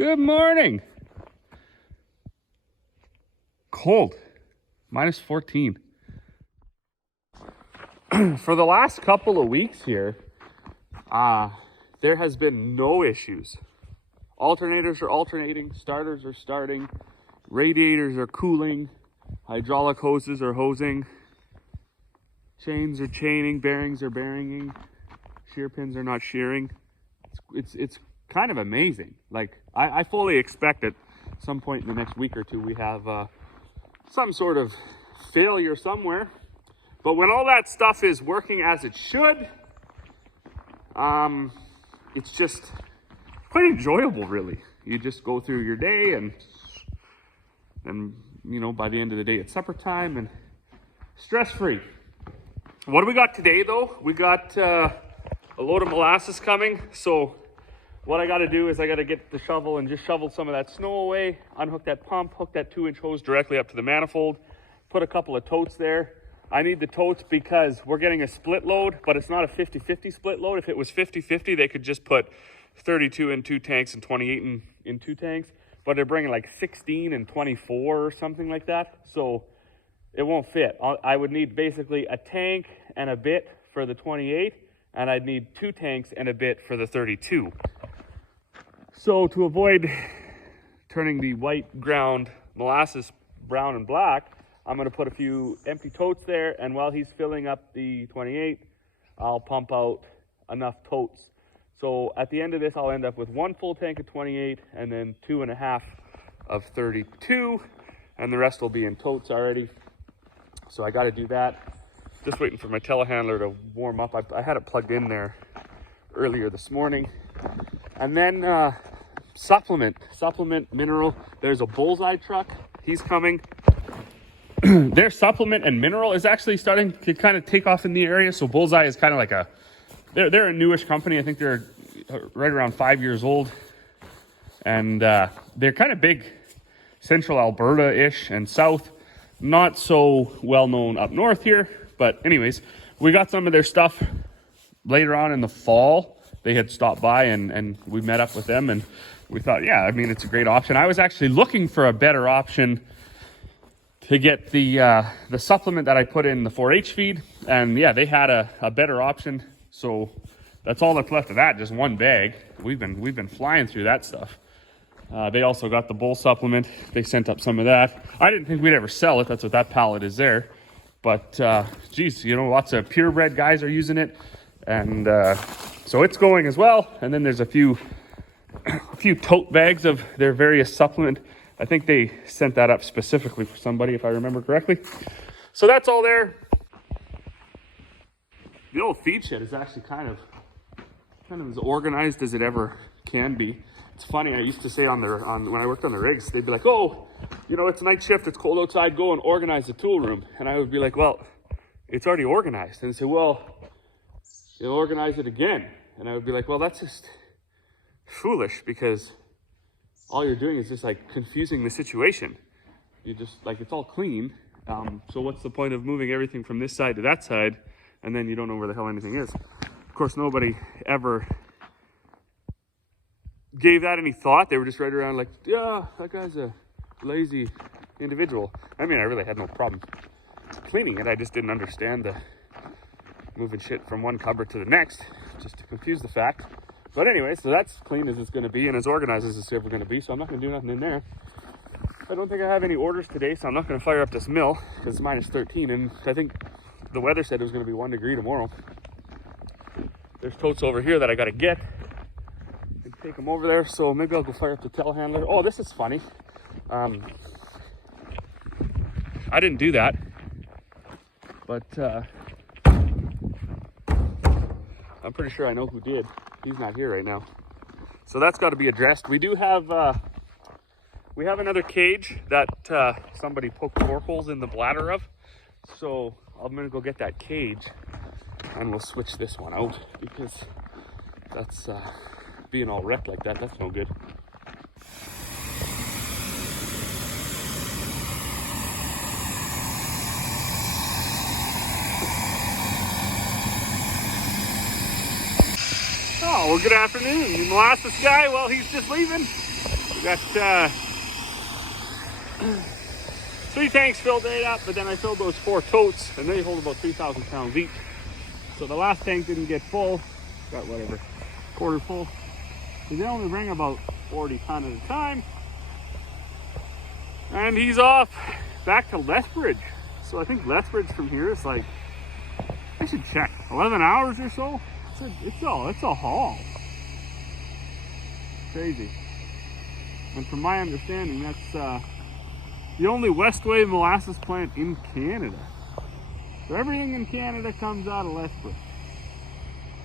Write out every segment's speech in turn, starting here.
Good morning. Cold, -14. For the last couple of weeks here, there has been no issues. Alternators are alternating, starters are starting, radiators are cooling, hydraulic hoses are hosing, chains are chaining, bearings are bearinging, shear pins are not shearing. It's kind of amazing. Like, I fully expect at some point in the next week or two we have some sort of failure somewhere. But when all that stuff is working as it should, it's just quite enjoyable, really. You just go through your day and you know, by the end of the day it's supper time and stress-free. What do we got today, though? We got a load of molasses coming. So what I got to do is I got to get the shovel and just shovel some of that snow away, unhook that pump, hook that 2-inch hose directly up to the manifold, put a couple of totes there. I need the totes because we're getting a split load, but it's not a 50-50 split load. If it was 50-50, they could just put 32 in 2 tanks and 28 in 2 tanks, but they're bringing like 16 and 24 or something like that. So it won't fit. I would need basically a tank and a bit for the 28, and I'd need 2 tanks and a bit for the 32. So to avoid turning the white ground molasses brown and black, I'm going to put a few empty totes there, and while he's filling up the 28, I'll pump out enough totes. So at the end of this, I'll end up with 1 full tank of 28 and then 2.5 of 32, and the rest will be in totes already. So I got to do that. Just waiting for my telehandler to warm up. I had it plugged in there earlier this morning. And then supplement mineral. There's a Bullseye truck. He's coming. Their supplement and mineral is actually starting to kind of take off in the area. So Bullseye is kind of like they're a newish company. I think they're right around 5 years old. And they're kind of big central Alberta-ish and south. Not so well known up north here. But anyways, we got some of their stuff later on in the fall. They had stopped by and we met up with them, and we thought, yeah, I mean, it's a great option. I was actually looking for a better option to get the supplement that I put in the 4-H feed, and yeah, they had a better option. So that's all that's left of that, just 1 bag. We've been flying through that stuff. They also got the bull supplement. They sent up some of that. I didn't think we'd ever sell it. That's what that pallet is there. But geez, you know, lots of purebred guys are using it, and so it's going as well. And then there's a few tote bags of their various supplement. I think they sent that up specifically for somebody, if I remember correctly. So that's all there. The old feed shed is actually kind of as organized as it ever can be. It's funny, I used to say when I worked on the rigs, they'd be like, oh, you know, it's night shift, it's cold outside, go and organize the tool room. And I would be like, well, it's already organized. And they say, well, you'll organize it again. And I would be like, well, that's just foolish, because all you're doing is just like confusing the situation. You just like, it's all clean. So what's the point of moving everything from this side to that side, and then you don't know where the hell anything is? Of course, nobody ever gave that any thought. They were just right around like, yeah, that guy's a lazy individual. I mean, I really had no problem cleaning it. I just didn't understand the moving shit from one cupboard to the next, just to confuse the fact. But anyway, so that's clean as it's going to be and as organized as it's ever going to be. So I'm not going to do nothing in there. I don't think I have any orders today, so I'm not going to fire up this mill because it's -13. And I think the weather said it was going to be 1 degree tomorrow. There's totes over here that I got to get and take them over there. So maybe I'll go fire up the telehandler. Oh, this is funny. I didn't do that, but I'm pretty sure I know who did. He's not here right now. So that's got to be addressed. We do have, we have another cage that somebody poked fork holes in the bladder of. So I'm going to go get that cage and we'll switch this one out, because that's being all wrecked like that. That's no good. Oh, well, good afternoon. The molasses guy, well, he's just leaving. We got 3 tanks filled right up, but then I filled those 4 totes, and they hold about 3,000 pounds each. So the last tank didn't get full, got whatever, quarter full. So they only bring about 40 ton at a time. And he's off back to Lethbridge. So I think Lethbridge from here is like, I should check, 11 hours or so. It's a haul. Crazy. And from my understanding, that's the only Westway molasses plant in Canada. So everything in Canada comes out of Lethbridge.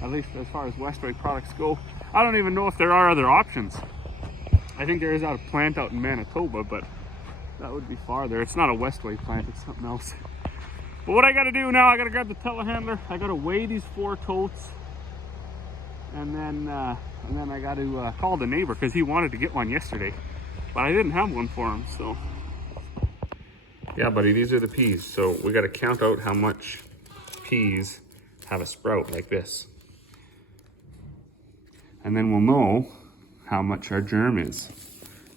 At least as far as Westway products go. I don't even know if there are other options. I think there is a plant out in Manitoba, but that would be farther. It's not a Westway plant, it's something else. But what I gotta do now, I gotta grab the telehandler, I gotta weigh these 4 totes, and then I gotta call the neighbor because he wanted to get one yesterday, but I didn't have one for him, so. Yeah, buddy, these are the peas. So we gotta count out how much peas have a sprout like this. And then we'll know how much our germ is.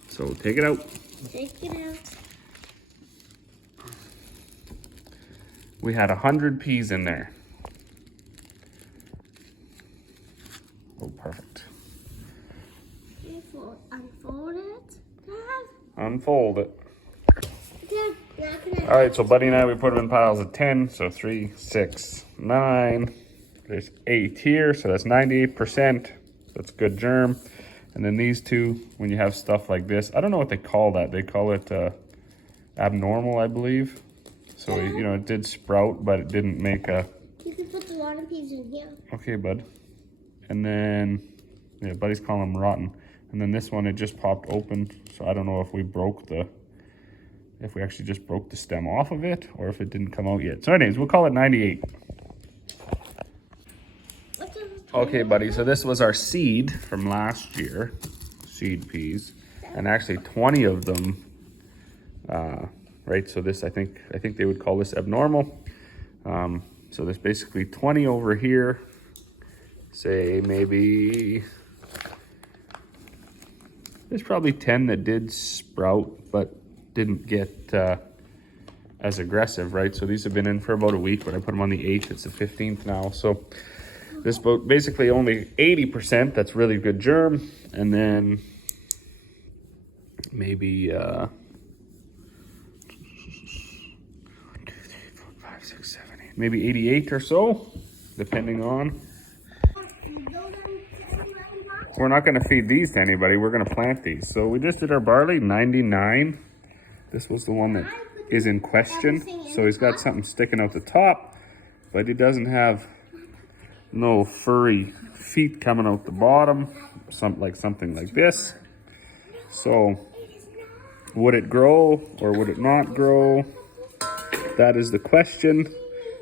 So take it out. Take it out. We had 100 peas in there. Oh, perfect. Unfold it, Dad? Unfold it. Okay, all right, so Buddy and I, we put them in piles of 10. So 3, 6, 9. There's 8 here, so that's 98%. That's good germ. And then these 2, when you have stuff like this, I don't know what they call that. They call it abnormal, I believe. So, you know, it did sprout, but it didn't make a... You can put the water peas in here. Okay, bud. And then, yeah, Buddy's calling them rotten. And then this one, it just popped open. So I don't know if we actually just broke the stem off of it, or if it didn't come out yet. So anyways, we'll call it 98. Okay, buddy, so this was our seed from last year, seed peas, and actually 20 of them, right? So this, I think they would call this abnormal. So there's basically 20 over here, say maybe, there's probably 10 that did sprout, but didn't get as aggressive, right? So these have been in for about a week, but I put them on the 8th, it's the 15th now. So this boat basically only 80%, that's really good germ. And then maybe 1, 2, 3, 4, 5, 6, 7, 8, maybe 88 or so, depending on. We're not gonna feed these to anybody, we're gonna plant these. So we just did our barley, 99. This was the one that is in question. So he's got something sticking out the top, but he doesn't have no furry feet coming out the bottom, something like this. So would it grow or would it not grow? That is the question.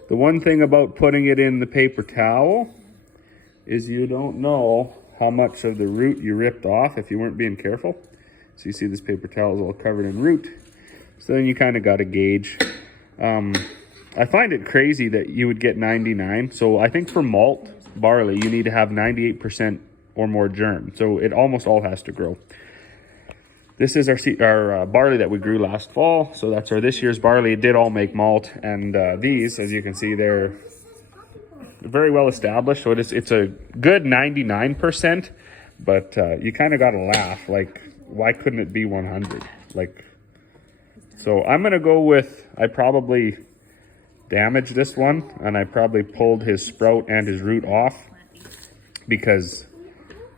The one thing about putting it in the paper towel is you don't know how much of the root you ripped off if you weren't being careful. So you see this paper towel is all covered in root. So then you kind of got to gauge. I find it crazy that you would get 99. So I think for malt barley, you need to have 98% or more germ. So it almost all has to grow. This is our barley that we grew last fall. So that's our this year's barley. It did all make malt. And these, as you can see, they're very well established. So it's a good 99%. But you kind of got to laugh. Like, why couldn't it be 100? Like, so I'm going to go with, I probably damaged this one, and I probably pulled his sprout and his root off because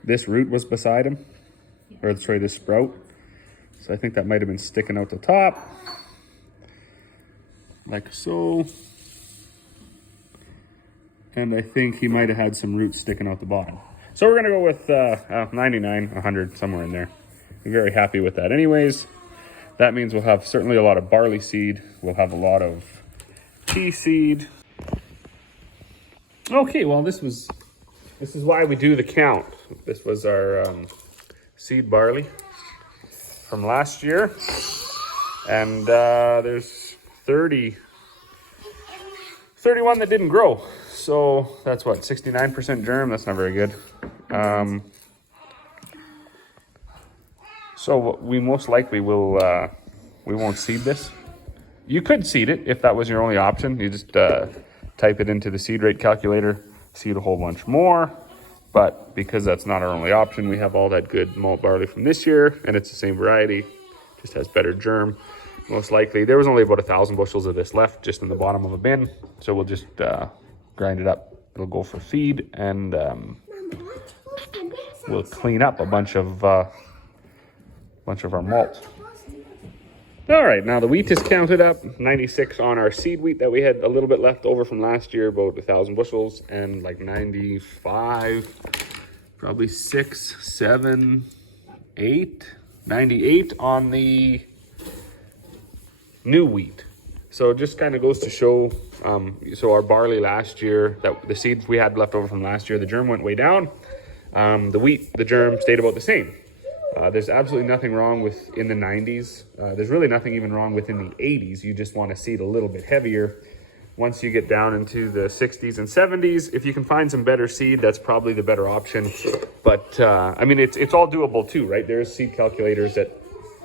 this root was beside him, or sorry, this sprout. So I think that might have been sticking out the top, like so. And I think he might have had some roots sticking out the bottom. So we're gonna go with 99, 100, somewhere in there. I'm very happy with that. Anyways, that means we'll have certainly a lot of barley seed. We'll have a lot of pea seed. Okay, well this is why we do the count. This was our seed barley from last year, and there's 31 that didn't grow. So that's what, 69% germ. That's not very good. So we most likely will, we won't seed this. You could seed it if that was your only option. You just type it into the seed rate calculator, seed a whole bunch more. But because that's not our only option, we have all that good malt barley from this year, and it's the same variety, just has better germ. Most likely, there was only about 1,000 bushels of this left just in the bottom of a bin. So we'll just grind it up. It'll go for feed, and we'll clean up a bunch of our malt. All right, now the wheat is counted up, 96 on our seed wheat that we had a little bit left over from last year, about 1,000 bushels, and like 95, probably 6, 7, 8, 98 on the new wheat. So it just kind of goes to show, so our barley last year, that the seeds we had left over from last year, the germ went way down. The wheat, the germ stayed about the same. There's absolutely nothing wrong with in the 90s. There's really nothing even wrong within the 80s. You just want to seed a little bit heavier. Once you get down into the 60s and 70s, if you can find some better seed, that's probably the better option. But I mean, it's all doable too, right? There's seed calculators that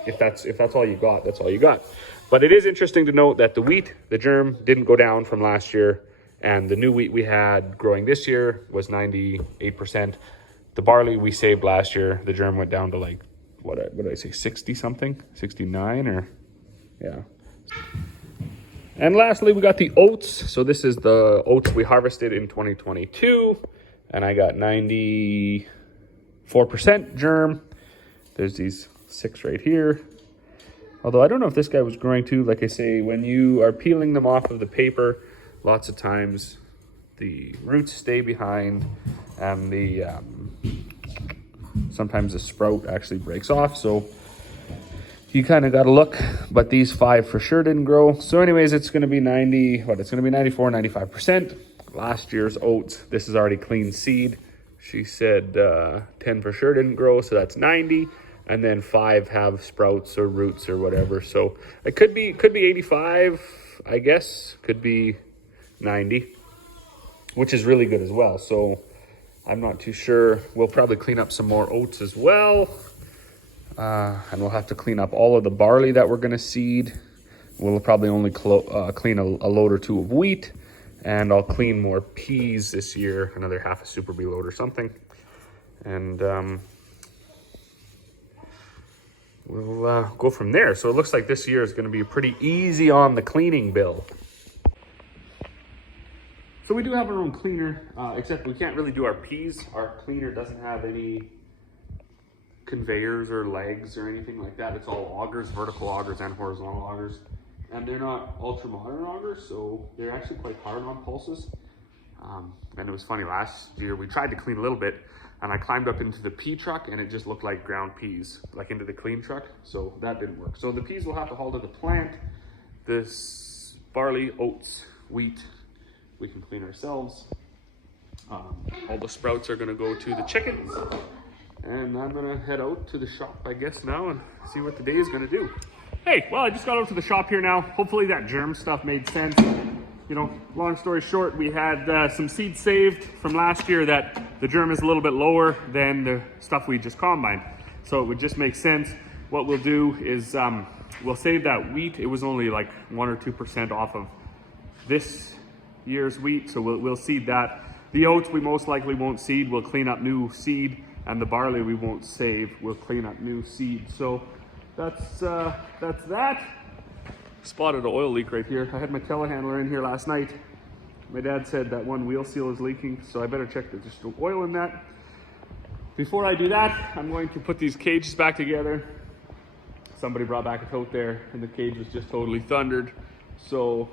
if that's all you got, that's all you got. But it is interesting to note that the wheat, the germ, didn't go down from last year, and the new wheat we had growing this year was 98%. The barley we saved last year, the germ went down to like, what did I say, 60 something? 69 or, yeah. And lastly, we got the oats. So this is the oats we harvested in 2022. And I got 94% germ. There's these 6 right here. Although I don't know if this guy was growing too. Like I say, when you are peeling them off of the paper, lots of times the roots stay behind, and the sometimes the sprout actually breaks off, so you kind of got to look. But these 5 for sure didn't grow. So anyways, it's going to be 94, 95%. Last year's oats, this is already clean seed. She said 10 for sure didn't grow, so that's 90. And then 5 have sprouts or roots or whatever. So it could be 85, I guess. Could be 90, which is really good as well. So I'm not too sure. We'll probably clean up some more oats as well. And we'll have to clean up all of the barley that we're going to seed. We'll probably only clean a load or 2 of wheat. And I'll clean more peas this year, another half a Super B load or something. And we'll go from there. So it looks like this year is going to be pretty easy on the cleaning bill. So we do have our own cleaner, except we can't really do our peas. Our cleaner doesn't have any conveyors or legs or anything like that. It's all augers, vertical augers and horizontal augers. And they're not ultra modern augers, so they're actually quite hard on pulses. And it was funny, last year we tried to clean a little bit, and I climbed up into the pea truck and it just looked like ground peas, like into the clean truck. So that didn't work. So the peas will have to haul to the plant. This barley, oats, wheat, we can clean ourselves. All the sprouts are gonna go to the chickens. And I'm gonna head out to the shop, I guess, now and see what the day is gonna do. Hey, well, I just got out to the shop here now. Hopefully that germ stuff made sense. You know, long story short, we had some seeds saved from last year that the germ is a little bit lower than the stuff we just combined. So it would just make sense. What we'll do is we'll save that wheat. It was only like 1 or 2% off of this year's wheat, so we'll seed that. The oats we most likely won't seed. We'll clean up new seed, and the barley we won't save. We'll clean up new seed. So that's that. Spotted an oil leak right here. I had my telehandler in here last night. My dad said that one wheel seal is leaking, so I better check that there's no oil in that. Before I do that, I'm going to put these cages back together. Somebody brought back a tote there, and the cage was just totally thundered. So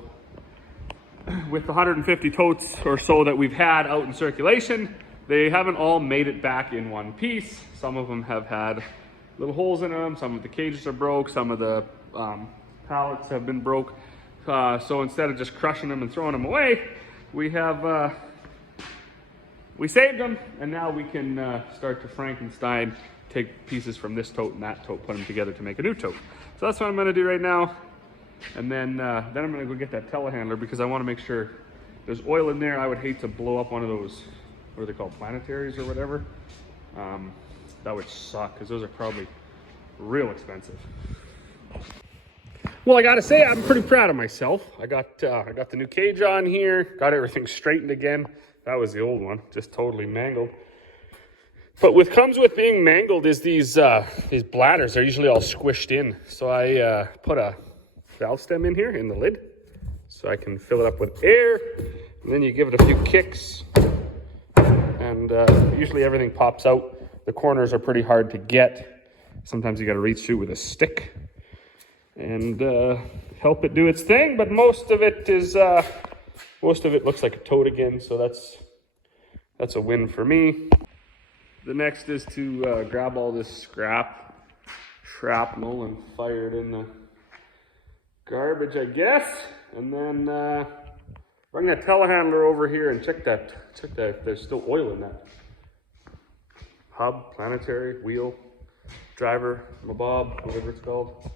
with the 150 totes or so that we've had out in circulation, they haven't all made it back in one piece. Some of them have had little holes in them. Some of the cages are broke. Some of the pallets have been broke. So instead of just crushing them and throwing them away, we saved them, and now we can start to Frankenstein, take pieces from this tote and that tote, put them together to make a new tote. So that's what I'm gonna do right now. And then I'm gonna go get that telehandler because I wanna make sure there's oil in there. I would hate to blow up one of those, what are they called, planetaries or whatever. That would suck, because those are probably real expensive. Well, I gotta say, I'm pretty proud of myself. I got the new cage on here, got everything straightened again. That was the old one, just totally mangled. But what comes with being mangled is these bladders are usually all squished in. So I put a valve stem in here in the lid, so I can fill it up with air. And then you give it a few kicks, and usually everything pops out. The corners are pretty hard to get. Sometimes you got to reach through with a stick and help it do its thing. But most of it looks like a toad again. So that's a win for me. The next is to grab all this shrapnel and fire it in the garbage, I guess. And then bring that telehandler over here and check that if there's still oil in that. Hub, planetary, wheel, driver, mabob, whatever it's called.